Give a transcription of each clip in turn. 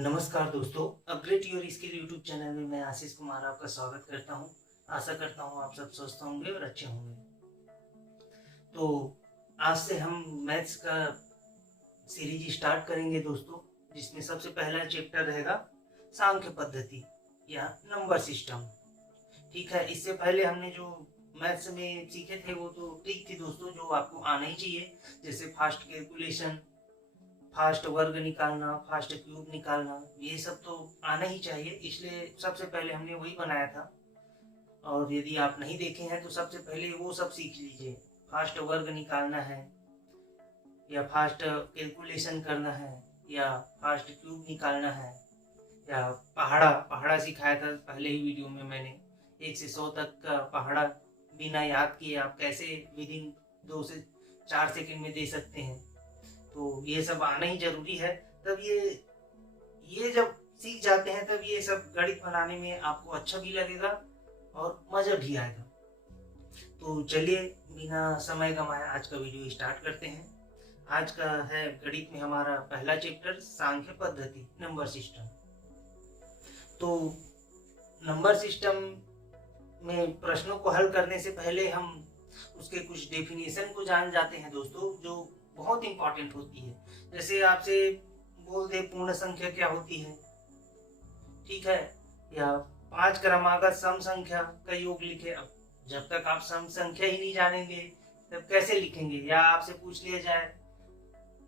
नमस्कार दोस्तों, upgrade your skill YouTube channel में मैं आशीष कुमार आपका स्वागत करता हूं। आशा करता हूं आप सब स्वस्थ होंगे और अच्छे होंगे। तो आज से हम मैथ्स का सीरीज स्टार्ट करेंगे दोस्तों, जिसमें सबसे पहला चैप्टर रहेगा सांख्य पद्धति या नंबर सिस्टम। ठीक है, इससे पहले हमने जो मैथ्स में सीखे थे वो तो ठीक थी दोस्तों, जो आपको आना ही चाहिए, जैसे फास्ट कैलकुलेशन, फास्ट वर्ग निकालना, फास्ट क्यूब निकालना, ये सब तो आना ही चाहिए। इसलिए सबसे पहले हमने वही बनाया था। और यदि आप नहीं देखे हैं तो सबसे पहले वो सब सीख लीजिए। फास्ट वर्ग निकालना है या फास्ट कैलकुलेशन करना है या फास्ट क्यूब निकालना है या पहाड़ा पहाड़ा सिखाया था पहले ही वीडियो में मैंने। 1 से 100 तक का पहाड़ा बिना याद किए आप कैसे विद इन 2 से 4 सेकंड में दे सकते हैं। तो ये सब आना ही जरूरी है। तब ये जब सीख जाते हैं तब ये सब गणित बनाने में आपको अच्छा भी लगेगा और मजा भी आएगा। तो चलिए बिना समय गंवाए आज का वीडियो स्टार्ट करते हैं। आज का है गणित में हमारा पहला चैप्टर सांख्य पद्धति, नंबर सिस्टम। तो नंबर सिस्टम में प्रश्नों को हल करने से पहले हम उसके कुछ डेफिनेशन को जान जाते हैं दोस्तों, जो बहुत इंपॉर्टेंट होती है। जैसे आपसे बोल दे पूर्ण संख्या क्या होती है, ठीक है, या 5 क्रमागत सम संख्या का योग लिखे। अब जब तक आप सम संख्या ही नहीं जानेंगे तब कैसे लिखेंगे। या आपसे पूछ लिया जाए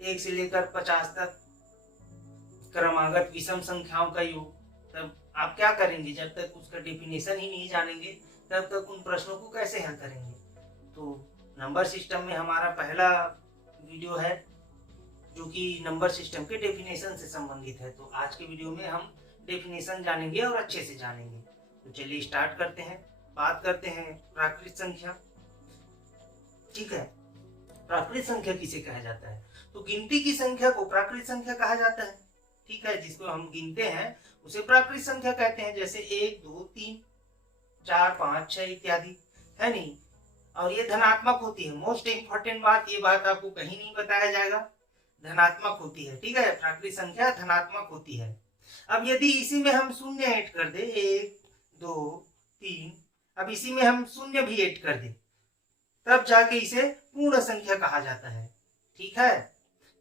1 से लेकर 50 तक क्रमागत विषम संख्याओं का योग, तब आप क्या करेंगे। जब तक उसका डेफिनेशन ही नहीं जानेंगे तब तक उन प्रश्नों को कैसे हल करेंगे। तो नंबर सिस्टम में हमारा पहला वीडियो है जो कि नंबर सिस्टम के डेफिनेशन से संबंधित है। तो आज के वीडियो में हम डेफिनेशन जानेंगे और अच्छे से जानेंगे। तो चलिए स्टार्ट करते हैं। बात करते हैं प्राकृत संख्या। ठीक है, प्राकृत संख्या किसे कहा जाता है, तो गिनती की संख्या को प्राकृत संख्या कहा जाता है। ठीक है, जिसको हम गिनते हैं उसे प्राकृत संख्या कहते हैं। जैसे 1 2 3 4 5 6 इत्यादि, है नहीं। और ये धनात्मक होती है। मोस्ट इंपॉर्टेंट बात, ये बात आपको कहीं नहीं बताया जाएगा, धनात्मक होती है। ठीक है, प्राकृत संख्या धनात्मक होती है। अब यदि इसी में हम शून्य ऐड कर दे, 1 2 3, अब इसी में हम शून्य भी ऐड कर दे, तब जाके इसे पूर्ण संख्या कहा जाता है। ठीक है,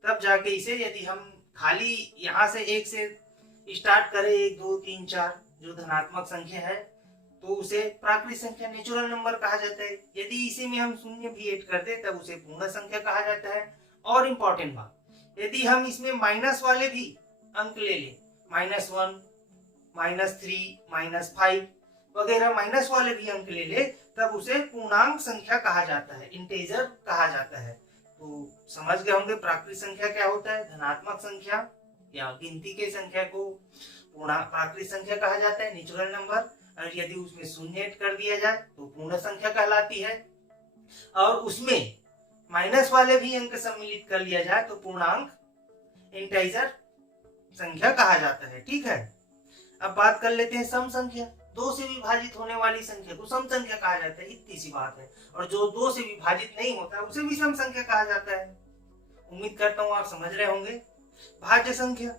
तब जाके इसे, यदि हम खाली यहाँ से 1 से स्टार्ट करें, 1 2 3 4 जो धनात्मक संख्या है, तो उसे प्राकृत संख्या, नेचुरल नंबर कहा जाता है। यदि इसी में हम शून्य भी ऐड कर दे तब उसे पूर्ण संख्या कहा जाता है। और इम्पोर्टेंट बात, यदि हम इसमें माइनस वाले भी अंक ले लें, -1 -3 -5 वगैरह माइनस वाले भी अंक ले ले, तब उसे पूर्णांक संख्या कहा जाता है, इंटेजर कहा जाता है। तो समझ गए होंगे प्राकृत संख्या क्या होता है। धनात्मक संख्या या गिनती के संख्या को प्राकृत संख्या कहा जाता है, नेचुरल नंबर। और यदि उसमें शून्य ऐड कर दिया जाए तो पूर्ण संख्या कहलाती है। और उसमें माइनस वाले भी अंक सम्मिलित कर लिया जाए तो पूर्णांक, इंटीजर संख्या कहा जाता है। ठीक है, अब बात कर लेते हैं सम संख्या। 2 से विभाजित होने वाली संख्या को सम संख्या कहा जाता है, इतनी सी बात है। और जो 2 से विभाजित नहीं होता उसे विषम संख्या कहा जाता है। उम्मीद करता हूं आप समझ रहे होंगे। भाज्य संख्या,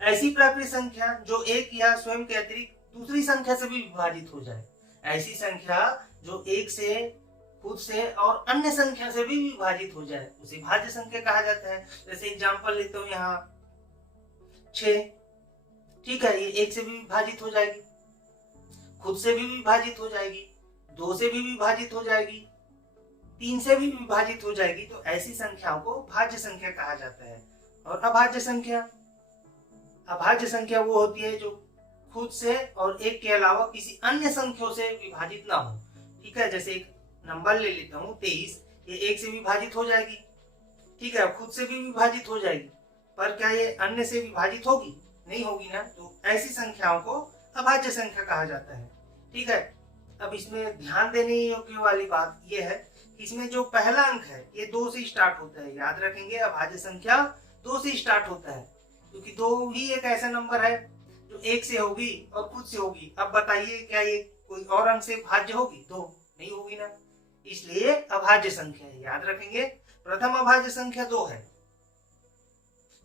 ऐसी प्राकृत संख्या जो एक या स्वयं के अतिरिक्त दूसरी संख्या से भी विभाजित हो जाए। ऐसी संख्या जो एक से, खुद से और अन्य संख्या से भी विभाजित हो जाए उसे भाज्य संख्या कहा जाता है। जैसे एग्जांपल लेता हूं यहाँ 6, ठीक है, ये 1 से भी विभाजित हो जाएगी, खुद से भी विभाजित हो जाएगी, 2 से भी विभाजित हो जाएगी, 3 से भी विभाजित हो जाएगी। तो ऐसी संख्याओं को भाज्य संख्या कहा जाता है। और अभाज्य संख्या, अभाज्य संख्या वो होती है जो खुद से और एक के अलावा किसी अन्य संख्या से विभाजित ना हो। ठीक है, जैसे एक नंबर ले लेता हूँ 23, ये 1 से विभाजित हो जाएगी, ठीक है, खुद से भी विभाजित हो जाएगी, पर क्या ये अन्य से विभाजित होगी, नहीं होगी ना। तो ऐसी संख्याओं को अभाज्य संख्या कहा जाता है। ठीक है, अब इसमें ध्यान देने योग्य वाली बात यह है कि इसमें जो पहला अंक है ये 2 से स्टार्ट होता है। याद रखेंगे, अभाज्य संख्या 2 से स्टार्ट होता है, क्योंकि 2 ही एक ऐसा नंबर है जो 1 से होगी और खुद से होगी। अब बताइए क्या ये कोई और अंक से भाज्य होगी? 2 नहीं होगी ना, इसलिए अभाज्य संख्या है। याद रखेंगे, प्रथम अभाज्य संख्या 2 है।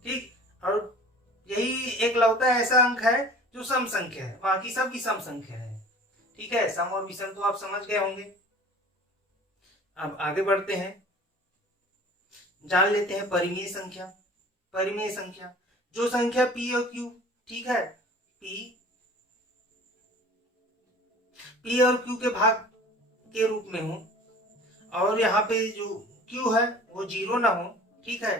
ठीक, और यही एक लौता ऐसा अंक है जो सम संख्या है, बाकी सब विषम संख्या है। ठीक है, सम और विषम तो आप समझ गए होंगे। अब आगे बढ़ते हैं, जान लेते हैं परिमेय संख्या। परिमेय संख्या, जो संख्या p और q, ठीक है, p और q के भाग के रूप में हो और यहाँ पे जो q है वो 0 ना हो, ठीक है,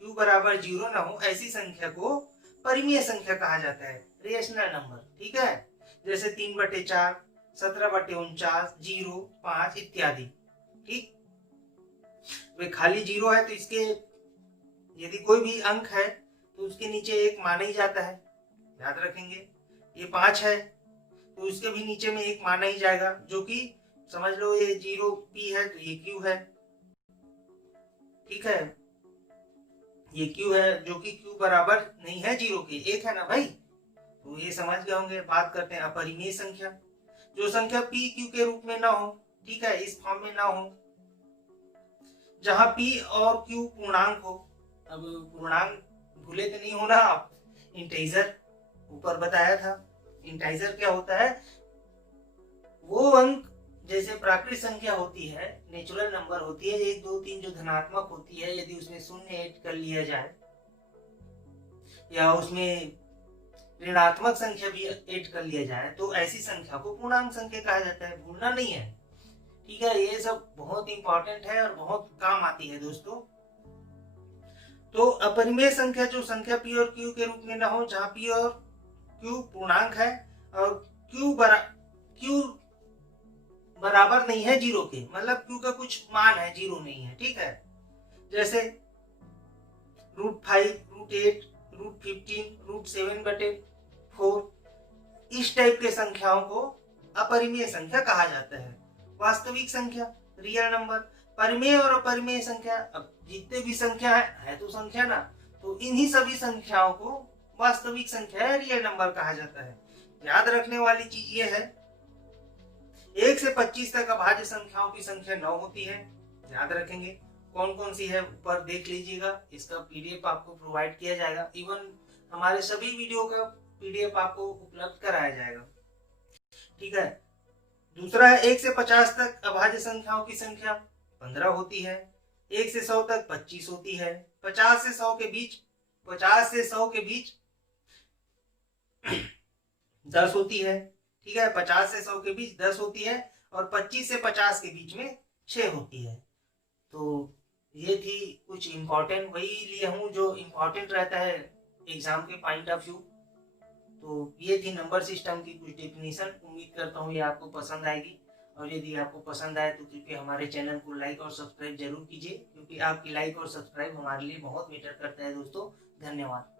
q बराबर 0 ना हो, ऐसी संख्या को परिमेय संख्या कहा जाता है, रेशनल नंबर। ठीक है, जैसे 3/4, 17/49, 0, 5 इत्यादि। ठीक, वे खाली 0 है तो इसके यदि कोई भी अंक है तो उसके नीचे 1 माना ही जाता है, याद रखेंगे। ये 5 है तो उसके भी नीचे में 1 माना ही जाएगा, जो कि समझ लो ये 0 p है तो ये q है। ठीक है, ये q है जो कि q बराबर नहीं है 0 के, 1 है ना भाई, तो ये समझ गए होंगे। बात करते हैं अपरिमेय संख्या, जो संख्या p q के रूप में ना हो, ठीक है, इस फॉर्म में ना हो, जहां p और q पूर्णांक हो। अब पूर्णांक भूले तो नहीं होना आप, इंटीजर ऊपर बताया था। इंटीजर क्या होता है, वो अंक जैसे प्राकृतिक संख्या होती है, नेचुरल नंबर होती है 1 2 3 जो धनात्मक होती है, यदि उसमें शून्य ऐड कर लिया जाए या उसमें ऋणात्मक संख्या भी ऐड कर लिया जाए तो ऐसी संख्या को पूर्णांक संख्या कहा जाता है, भूलना नहीं है। ठीक है, ये सब बहुत इंपॉर्टेंट है और बहुत काम आती है दोस्तों। तो अपरिमेय संख्या, जो संख्या p और q के रूप में ना हो, जहां p और q पूर्णांक है और q बराबर नहीं है 0 के, मतलब q का कुछ मान है, 0 नहीं है। ठीक है, जैसे √5, √8, √15, √7/4, इस टाइप के संख्याओं को अपरिमेय संख्या कहा जाता है। वास्तविक संख्या, रियल नंबर। परिमेय और अपरिमेय संख्या, अब जितने भी संख्या है तो संख्या ना, तो इन्हीं सभी संख्याओं को वास्तविक संख्या या रियल नंबर कहा जाता है। याद रखने वाली चीज ये है, 1 से 25 तक अभाज्य संख्याओं की संख्या 9 होती है, याद रखेंगे। कौन कौन सी है ऊपर देख लीजिएगा, इसका पीडीएफ आपको प्रोवाइड किया जाएगा, इवन हमारे सभी वीडियो का पीडीएफ आपको उपलब्ध कराया जाएगा। ठीक है, दूसरा है 1 से 50 तक अभाज्य संख्याओं की संख्या 15 होती है, 1 से 100 तक 25 होती है, 50 से 100 के बीच 10 होती है। ठीक है, 50 से 100 के बीच 10 होती है और 25 से 50 के बीच में 6 होती है। तो ये थी कुछ इंपॉर्टेंट, वही लिया हूँ जो इंपॉर्टेंट रहता है एग्जाम के पॉइंट ऑफ व्यू। तो ये थी नंबर सिस्टम की कुछ डेफिनेशन। उम्मीद करता हूँ ये आपको पसंद आएगी, और यदि आपको पसंद आए तो कृपया हमारे चैनल को लाइक और सब्सक्राइब जरूर कीजिए, क्योंकि आपकी लाइक और सब्सक्राइब हमारे लिए बहुत मैटर करता है दोस्तों। धन्यवाद।